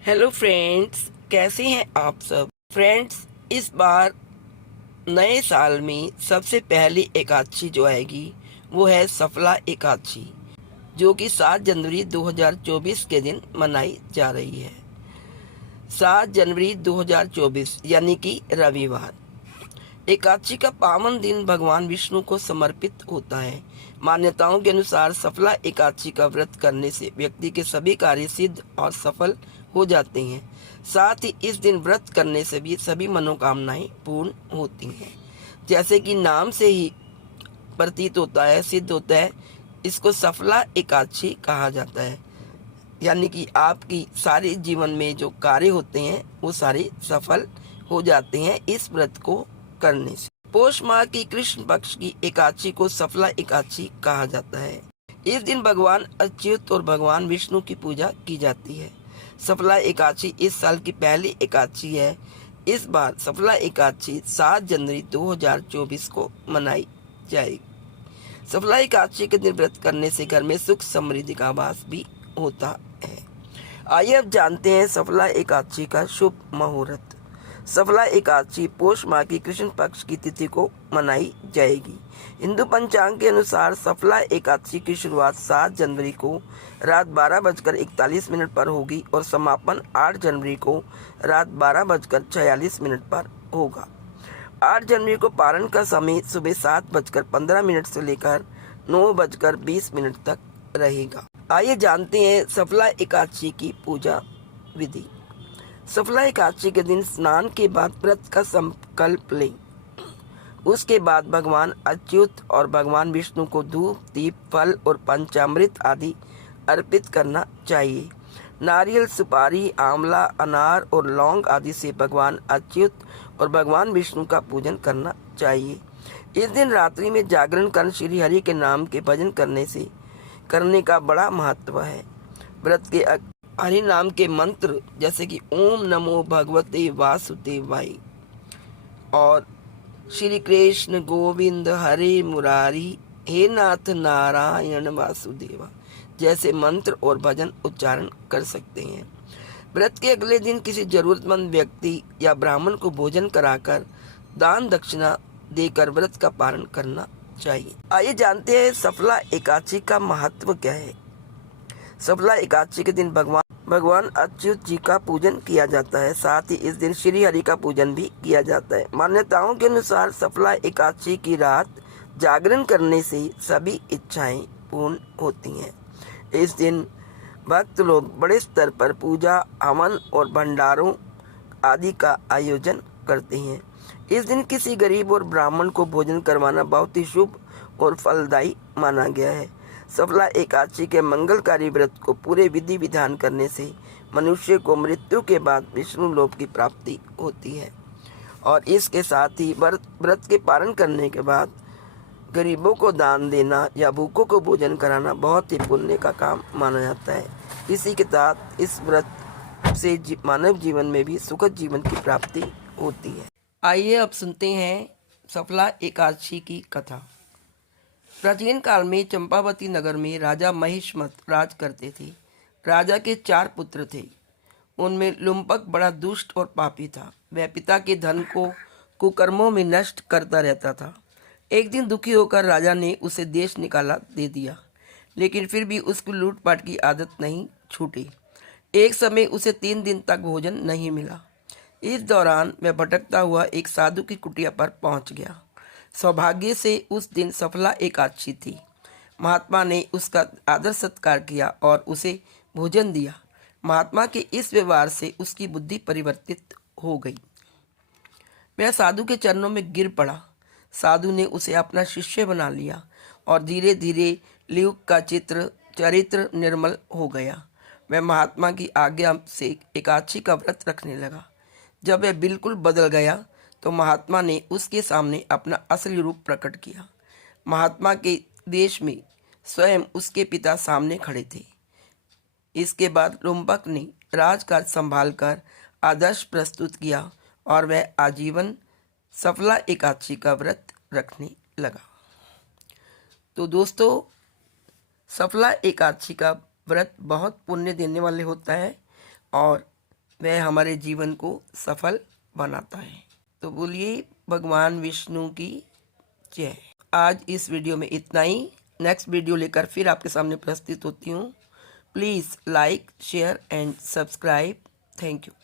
Hello friends, कैसे हैं आप सब। फ्रेंड्स, इस बार नए साल में सबसे पहली एकादशी जो आएगी वो है सफला एकादशी, जो कि 7 जनवरी 2024 के दिन मनाई जा रही है। 7 जनवरी 2024 यानी कि रविवार। एकादशी का पावन दिन भगवान विष्णु को समर्पित होता है। मान्यताओं के अनुसार सफला एकादशी का व्रत करने से व्यक्ति के सभी कार्य सिद्ध और सफल हो जाते हैं। साथ ही इस दिन व्रत करने से भी सभी मनोकामनाएं पूर्ण होती हैं। जैसे कि नाम से ही प्रतीत होता है, सिद्ध होता है, इसको सफला एकादशी कहा जाता है। यानी कि आपकी सारे जीवन में जो कार्य होते हैं वो सारे सफल हो जाते हैं इस व्रत को करने से। पौष माह की कृष्ण पक्ष की एकादशी को सफला एकादशी कहा जाता है। इस दिन भगवान अच्युत और भगवान विष्णु की पूजा की जाती है। सफला एकादशी इस साल की पहली एकादशी है। इस बार सफला एकादशी 7 जनवरी 2024 को मनाई जाएगी। सफला एकादशी के दिन व्रत करने से घर में सुख समृद्धि का वास भी होता है। आइए अब जानते हैं सफला एकादशी का शुभ मुहूर्त। सफला एकादशी पौष माह की कृष्ण पक्ष की तिथि को मनाई जाएगी। हिंदू पंचांग के अनुसार सफला एकादशी की शुरुआत 7 जनवरी को रात 12:41 पर होगी और समापन 8 जनवरी को रात 12:46 पर होगा। 8 जनवरी को पारण का समय सुबह 7:15 से लेकर 9:20 तक रहेगा। आइए जानते हैं सफला एकादशी की पूजा विधि। सफला एकादशी के दिन स्नान के बाद व्रत का संकल्प लें। उसके बाद भगवान अच्युत और भगवान विष्णु को धूप, दीप, फल और पंचामृत आदि अर्पित करना चाहिए। नारियल, सुपारी, आंवला, अनार और लौंग आदि से भगवान अच्युत और भगवान विष्णु का पूजन करना चाहिए। इस दिन रात्रि में जागरण कर श्री हरि के नाम के भजन करने का बड़ा महत्व है। व्रत के हरि नाम के मंत्र जैसे कि ओम नमो भगवते वासुदेवाय और श्री कृष्ण गोविंद हरे मुरारी, हे नाथ नारायण वासुदेवा जैसे मंत्र और भजन उच्चारण कर सकते हैं। व्रत के अगले दिन किसी जरूरतमंद व्यक्ति या ब्राह्मण को भोजन कराकर दान दक्षिणा देकर व्रत का पालन करना चाहिए। आइए जानते हैं सफला एकादशी का महत्व क्या है। सफला एकादशी के दिन भगवान अच्युत जी का पूजन किया जाता है। साथ ही इस दिन श्री हरि का पूजन भी किया जाता है। मान्यताओं के अनुसार सफला एकादशी की रात जागरण करने से सभी इच्छाएं पूर्ण होती हैं। इस दिन भक्त लोग बड़े स्तर पर पूजा, हवन और भंडारों आदि का आयोजन करते हैं। इस दिन किसी गरीब और ब्राह्मण को भोजन करवाना बहुत ही शुभ और फलदायी माना गया है। सफला एकादशी के मंगलकारी व्रत को पूरे विधि विधान करने से मनुष्य को मृत्यु के बाद विष्णु लोक की प्राप्ति होती है और इसके साथ ही व्रत के पालन करने के बाद गरीबों को दान देना या भूखों को भोजन कराना बहुत ही पुण्य का काम माना जाता है। इसी के साथ इस व्रत से मानव जीवन में भी सुखद जीवन की प्राप्ति होती है। आइए अब सुनते हैं सफला एकादशी की कथा। प्राचीन काल में चंपावती नगर में राजा महिष्मत राज करते थे। राजा के 4 पुत्र थे। उनमें लुम्पक बड़ा दुष्ट और पापी था। वह पिता के धन को कुकर्मों में नष्ट करता रहता था। एक दिन दुखी होकर राजा ने उसे देश निकाला दे दिया, लेकिन फिर भी उसकी लूटपाट की आदत नहीं छूटी। एक समय उसे 3 दिन तक भोजन नहीं मिला। इस दौरान वह भटकता हुआ एक साधु की कुटिया पर पहुंच गया। सौभाग्य से उस दिन सफला एकादशी थी। महात्मा ने उसका आदर सत्कार किया और उसे भोजन दिया। महात्मा के इस व्यवहार से उसकी बुद्धि परिवर्तित हो गई। वह साधु के चरणों में गिर पड़ा। साधु ने उसे अपना शिष्य बना लिया और धीरे धीरे ल्यूक का चरित्र निर्मल हो गया। वह महात्मा की आज्ञा से एकादशी का व्रत रखने लगा। जब वह बिल्कुल बदल गया तो महात्मा ने उसके सामने अपना असली रूप प्रकट किया। महात्मा के देश में स्वयं उसके पिता सामने खड़े थे। इसके बाद लुम्पक ने राजकाज संभालकर आदर्श प्रस्तुत किया और वह आजीवन सफला एकादशी का व्रत रखने लगा। तो दोस्तों, सफला एकादशी का व्रत बहुत पुण्य देने वाले होता है और वह हमारे जीवन को सफल बनाता है। तो बोलिए भगवान विष्णु की जय। आज इस वीडियो में इतना ही। नेक्स्ट वीडियो लेकर फिर आपके सामने प्रस्तुत होती हूँ। Please like, share and subscribe. Thank you.